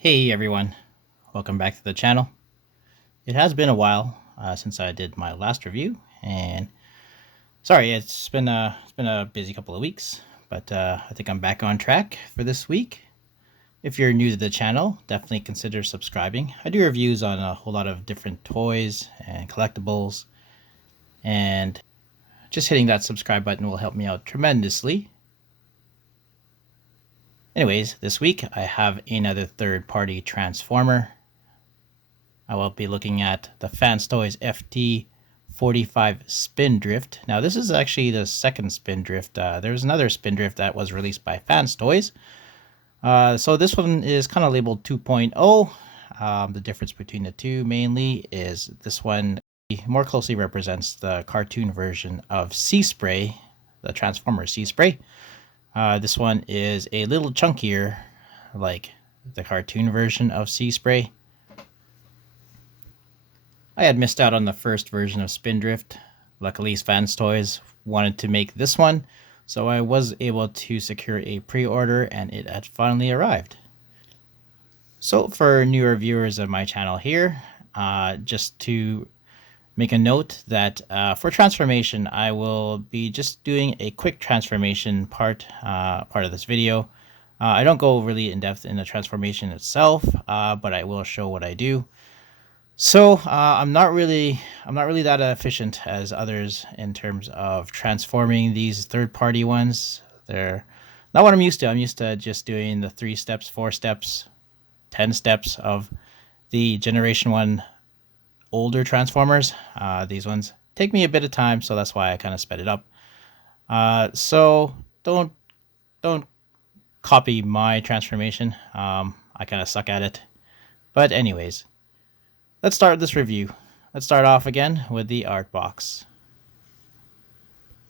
Hey everyone, welcome back to the channel. It has been a while since I did my last review, and sorry, it's been a busy couple of weeks, but I think I'm back on track for this week. If you're new to the channel, definitely consider subscribing. I do reviews on a whole lot of different toys and collectibles, and just hitting that subscribe button will help me out tremendously. Anyways, this week I have another third-party transformer. I will be looking at the Fanstoys FT-45 Spindrift. Now, this is actually the second Spindrift. There's another Spindrift that was released by Fanstoys. So this one is kind of labeled 2.0. The difference between the two mainly is this one more closely represents the cartoon version of Seaspray, the Transformer Seaspray. This one is a little chunkier, like the cartoon version of Seaspray. I had missed out on the first version of Spindrift. Luckily, Fanstoys wanted to make this one, so I was able to secure a pre-order and it had finally arrived. So for newer viewers of my channel here, just to make a note that for transformation, I will be just doing a quick transformation part of this video. I don't go really in depth in the transformation itself, but I will show what I do. So I'm not really that efficient as others in terms of transforming these third-party ones. They're not what I'm used to. I'm used to just doing the 3 steps, 4 steps, 10 steps of the Generation 1 older Transformers. These ones take me a bit of time, so that's why I kind of sped it up. So don't copy my transformation. I kind of suck at it. But anyways, let's start this review. Let's start off again with the art box.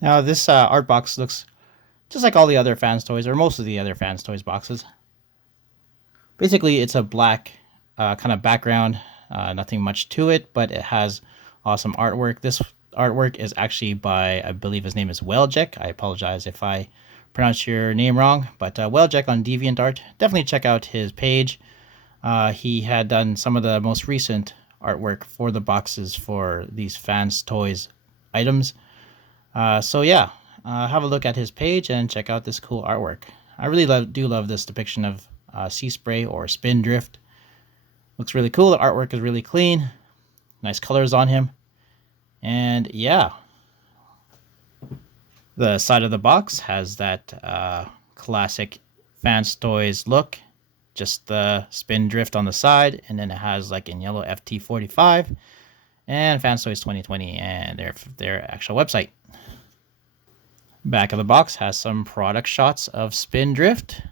Now this art box looks just like all the other Fanstoys, or most of the other Fanstoys boxes. Basically, it's a black kind of background, nothing much to it, but it has awesome artwork. This artwork is actually by, I believe his name is Welljack. I apologize if I pronounce your name wrong, but Welljack on DeviantArt. Definitely check out his page. He had done some of the most recent artwork for the boxes for these Fanstoys items. So yeah, have a look at his page and check out this cool artwork. I really do love this depiction of Seaspray or Spindrift. Looks really cool. The artwork is really clean. Nice colors on him. And yeah, the side of the box has that classic Fanstoys look. Just the Spindrift on the side, and then it has, like in yellow, FT-45 and Fanstoys 2020 and their actual website. Back of the box has some product shots of Spindrift.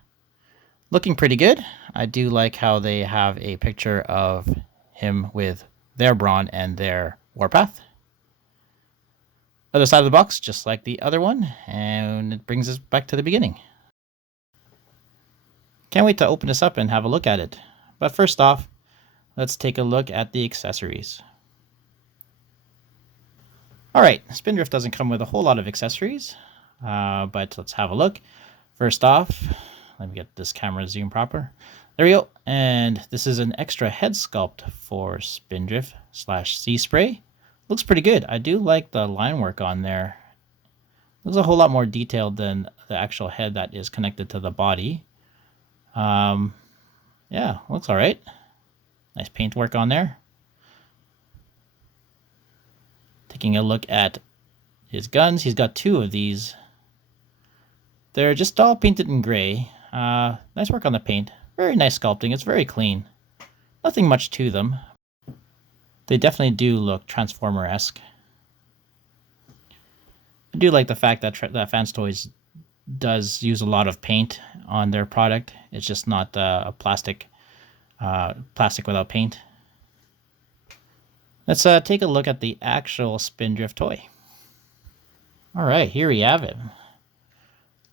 Looking pretty good. I do like how they have a picture of him with their brawn and their warpath. Other side of the box, just like the other one, and it brings us back to the beginning. Can't wait to open this up and have a look at it. But first off, let's take a look at the accessories. Alright, Spindrift doesn't come with a whole lot of accessories, but let's have a look. First off, let me get this camera zoom proper. There we go. And this is an extra head sculpt for Spindrift / Seaspray. Looks pretty good. I do like the line work on there. Looks a whole lot more detailed than the actual head that is connected to the body. Yeah, looks all right. Nice paint work on there. Taking a look at his guns, he's got 2 of these. They're just all painted in gray. Nice work on the paint. Very nice sculpting. It's very clean. Nothing much to them. They definitely do look Transformer-esque. I do like the fact that Fanstoys does use a lot of paint on their product. It's just not a plastic without paint. Let's take a look at the actual Spindrift toy. All right, here we have it.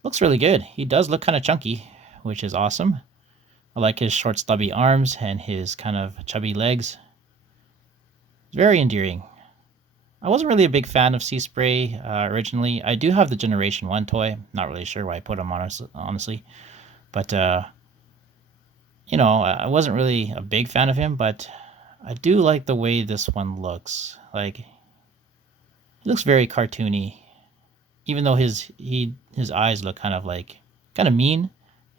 Looks really good. He does look kind of chunky, which is awesome. I like his short stubby arms and his kind of chubby legs. It's very endearing. I wasn't really a big fan of Seaspray originally. I do have the Generation 1 toy. Not really sure why I put him on, honestly. But you know, I wasn't really a big fan of him, but I do like the way this one looks. Like, he looks very cartoony. Even though his eyes look kind of mean,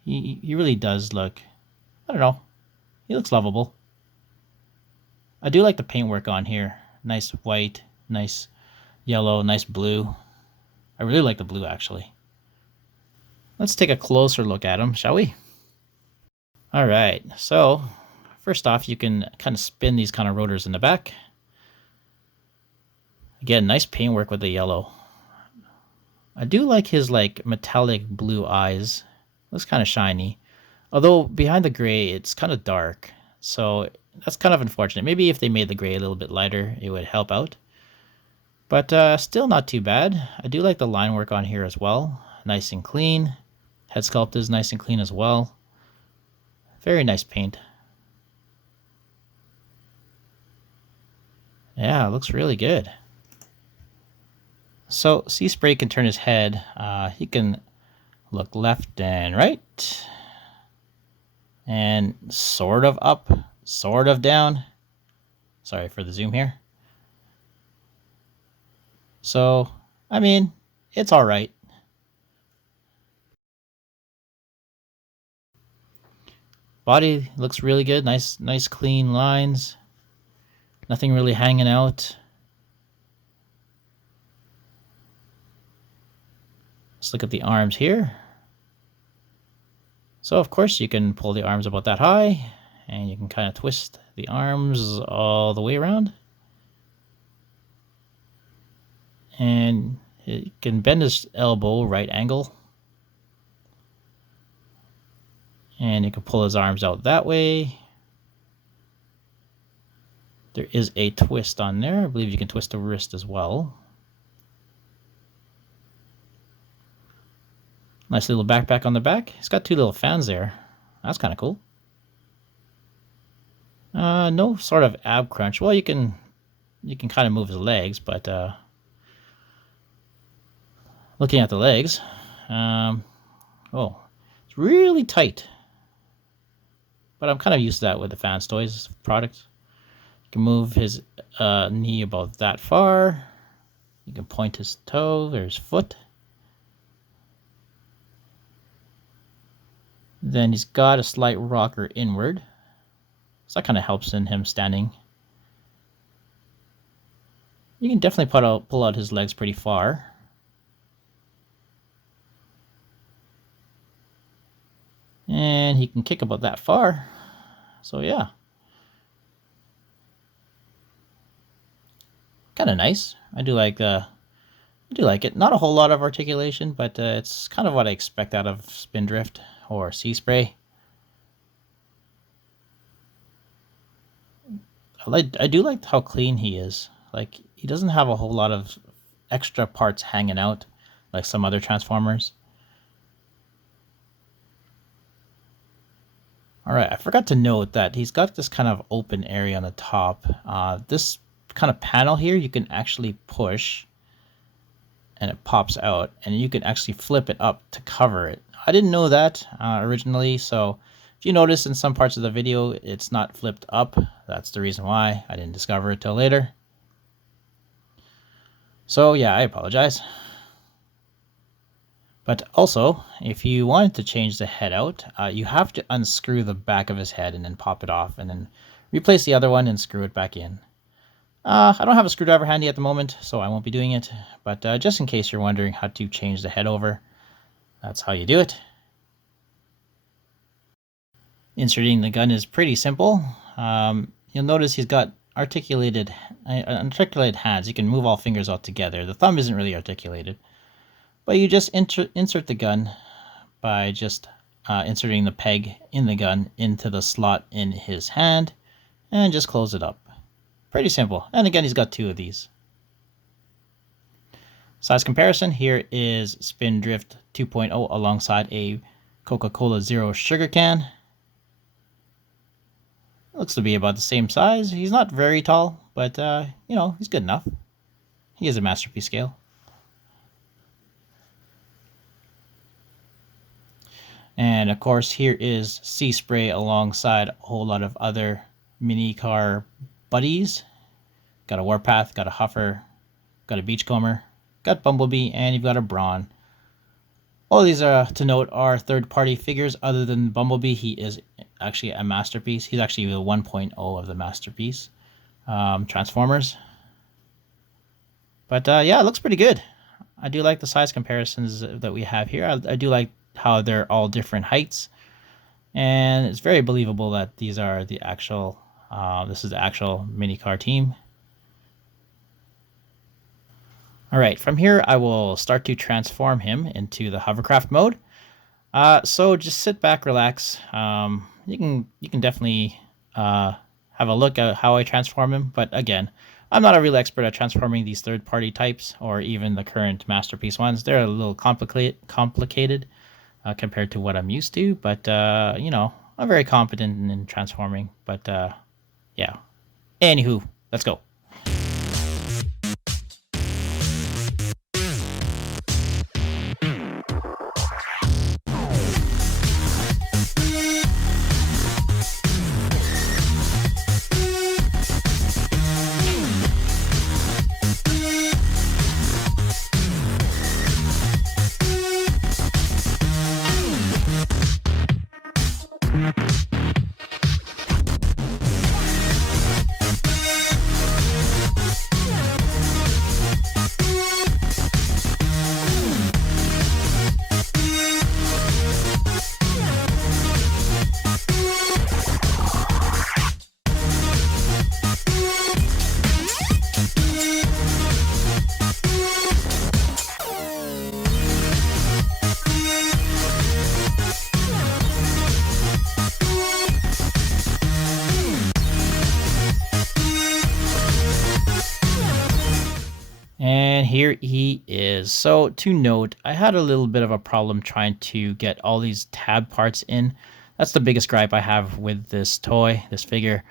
he really does look, I don't know, he looks lovable. I do like the paintwork on here. Nice white, nice yellow, nice blue. I really like the blue actually. Let's take a closer look at him, shall we? All right, so first off, you can kind of spin these kind of rotors in the back. Again, nice paintwork with the yellow. I do like his like metallic blue eyes. Looks kind of shiny. Although behind the gray, it's kind of dark. So that's kind of unfortunate. Maybe if they made the gray a little bit lighter, it would help out. But still not too bad. I do like the line work on here as well. Nice and clean. Head sculpt is nice and clean as well. Very nice paint. Yeah, it looks really good. So Seaspray can turn his head. He can look left and right. And sort of up, sort of down. Sorry for the zoom here. So, I mean, it's all right. Body looks really good. Nice clean lines. Nothing really hanging out. Let's look at the arms here. So of course you can pull the arms about that high, and you can kind of twist the arms all the way around. And you can bend his elbow right angle. And you can pull his arms out that way. There is a twist on there. I believe you can twist the wrist as well. Nice little backpack on the back. It's got two little fans there. That's kind of cool. No sort of ab crunch. Well, you can kind of move his legs, but looking at the legs, oh, it's really tight. But I'm kind of used to that with the Fanstoys product. You can move his knee about that far. You can point his toe or his foot. Then he's got a slight rocker inward. So that kind of helps in him standing. You can definitely pull out his legs pretty far. And he can kick about that far. So yeah. Kind of nice. I do like it. Not a whole lot of articulation, but it's kind of what I expect out of Spindrift or Seaspray. I do like how clean he is. Like, he doesn't have a whole lot of extra parts hanging out like some other Transformers. Alright, I forgot to note that he's got this kind of open area on the top. This kind of panel here, you can actually push and it pops out, and you can actually flip it up to cover it. I didn't know that originally, so if you notice in some parts of the video it's not flipped up, that's the reason why. I didn't discover it till later. So yeah, I apologize. But also, if you wanted to change the head out, you have to unscrew the back of his head and then pop it off, and then replace the other one and screw it back in. I don't have a screwdriver handy at the moment, so I won't be doing it. But just in case you're wondering how to change the head over, that's how you do it. Inserting the gun is pretty simple. You'll notice he's got articulated hands. You can move all fingers out together. The thumb isn't really articulated. But you just insert the gun by just inserting the peg in the gun into the slot in his hand, and just close it up. Pretty simple. And again, he's got two of these. Size comparison, here is Spindrift 2.0 alongside a Coca-Cola Zero sugar can. Looks to be about the same size. He's not very tall, but you know, he's good enough. He is a masterpiece scale. And of course, here is Seaspray alongside a whole lot of other mini car buddies. Got a Warpath, got a Huffer, got a Beachcomber, got Bumblebee, and you've got a Brawn. All these are to note are third-party figures. Other than Bumblebee, he is actually a masterpiece. He's actually the 1.0 of the masterpiece Transformers. But yeah, it looks pretty good. I do like the size comparisons that we have here. I do like how they're all different heights, and it's very believable that these are the actual. This is the actual mini car team. All right, from here I will start to transform him into the hovercraft mode. So just sit back, relax. You can definitely have a look at how I transform him. But again, I'm not a real expert at transforming these third-party types or even the current masterpiece ones. They're a little complicated compared to what I'm used to. But you know, I'm very confident in transforming. But yeah. Anywho, let's go. And here he is. So to note, I had a little bit of a problem trying to get all these tab parts in. That's the biggest gripe I have with this toy, this figure.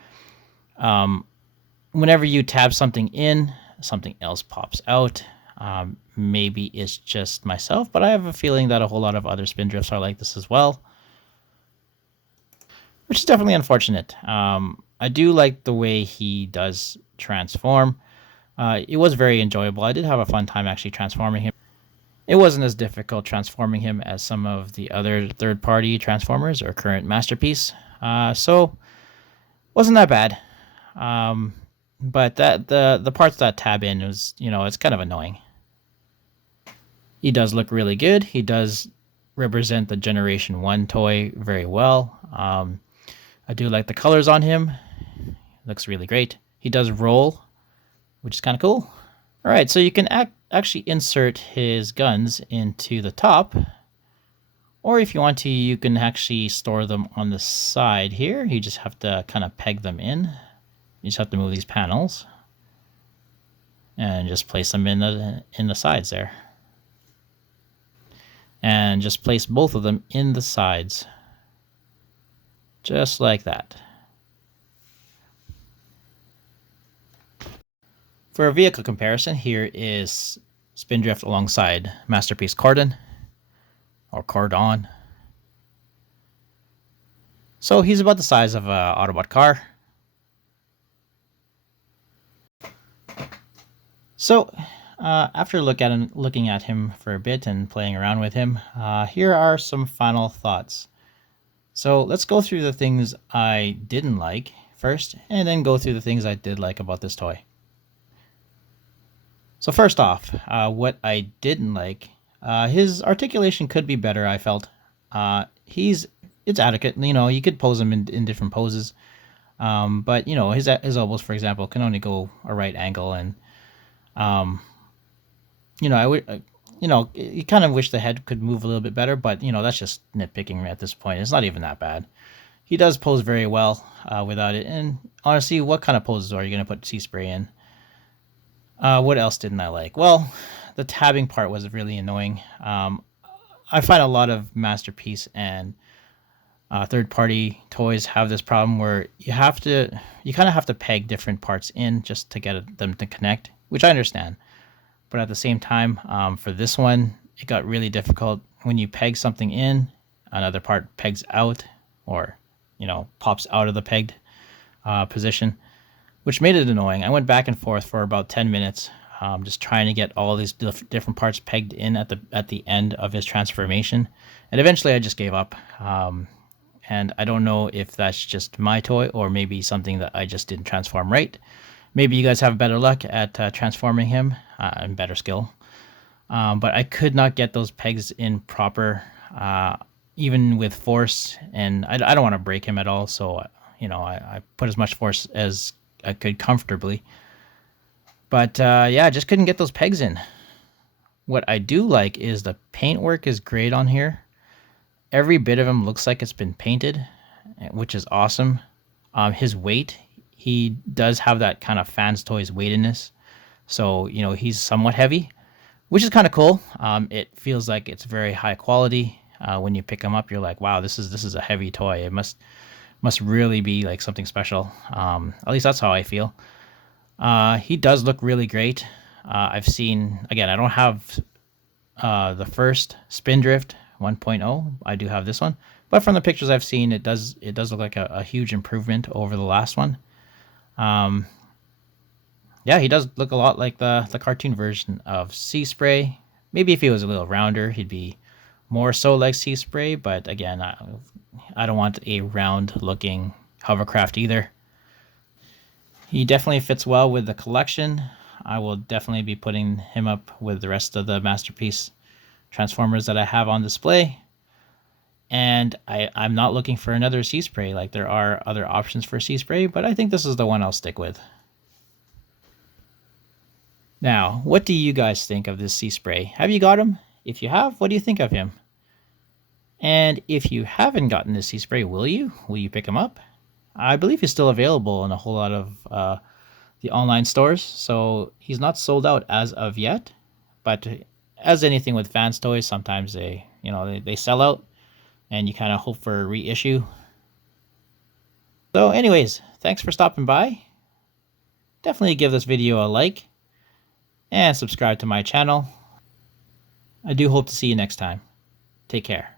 Whenever you tab something in, something else pops out. Maybe it's just myself, but I have a feeling that a whole lot of other Spindrifts are like this as well, which is definitely unfortunate. I do like the way he does transform. It was very enjoyable. I did have a fun time actually transforming him. It wasn't as difficult transforming him as some of the other third-party Transformers or current Masterpiece. So wasn't that bad. But that the parts that tab in was, you know, it's kind of annoying. He does look really good. He does represent the Generation 1 toy very well. I do like the colors on him. Looks really great. He does roll, which is kind of cool. All right, so you can actually insert his guns into the top, or if you want to, you can actually store them on the side here. You just have to kind of peg them in. You just have to move these panels and just place them in the sides there. And just place both of them in the sides, just like that. For a vehicle comparison, here is Spindrift alongside Masterpiece Cordon, or Cordon. So he's about the size of an Autobot car. So after looking at him for a bit and playing around with him, here are some final thoughts. So let's go through the things I didn't like first, and then go through the things I did like about this toy. So first off, what I didn't like, his articulation could be better, I felt. It's adequate, you know, you could pose him in different poses. But, you know, his elbows, for example, can only go a right angle. And, you know, I would, you know, you kind of wish the head could move a little bit better. But, you know, that's just nitpicking at this point. It's not even that bad. He does pose very well without it. And honestly, what kind of poses are you going to put Seaspray in? What else didn't I like? Well, the tabbing part was really annoying. I find a lot of Masterpiece and third-party toys have this problem where you kind of have to peg different parts in just to get them to connect, which I understand. But at the same time, for this one, it got really difficult when you peg something in. another part pegs out, or pops out of the pegged position, which made it annoying. I went back and forth for about 10 minutes, just trying to get all these different parts pegged in at the end of his transformation, and eventually I just gave up. And I don't know if that's just my toy or maybe something that I just didn't transform right. Maybe you guys have better luck at transforming him and better skill. But I could not get those pegs in proper, even with force, and I don't want to break him at all. So, I put as much force as I could comfortably. But yeah, I just couldn't get those pegs in. What I do like is the paintwork is great on here. Every bit of him looks like it's been painted, which is awesome. His weight, he does have that kind of Fanstoys weightiness. So, he's somewhat heavy, which is kind of cool. It feels like it's very high quality. When you pick him up, you're like, wow, this is a heavy toy. It must really be like something special. At least that's how I feel. He does look really great. I've seen, again, I don't have the first Spindrift 1.0. I do have this one, but from the pictures I've seen, it does look like a huge improvement over the last one. Yeah, he does look a lot like the cartoon version of Seaspray. Maybe if he was a little rounder, he'd be more so like Seaspray, but again, I don't want a round looking hovercraft either. He definitely fits well with the collection. I will definitely be putting him up with the rest of the Masterpiece Transformers that I have on display. And I'm not looking for another Seaspray. Like, there are other options for Seaspray, but I think this is the one I'll stick with. Now, what do you guys think of this Seaspray? Have you got him? If you have, what do you think of him? And if you haven't gotten this Seaspray, will you? Will you pick him up? I believe he's still available in a whole lot of the online stores, so he's not sold out as of yet. But as anything with Fanstoys, sometimes they sell out, and you kind of hope for a reissue. So anyways, thanks for stopping by. Definitely give this video a like and subscribe to my channel. I do hope to see you next time. Take care.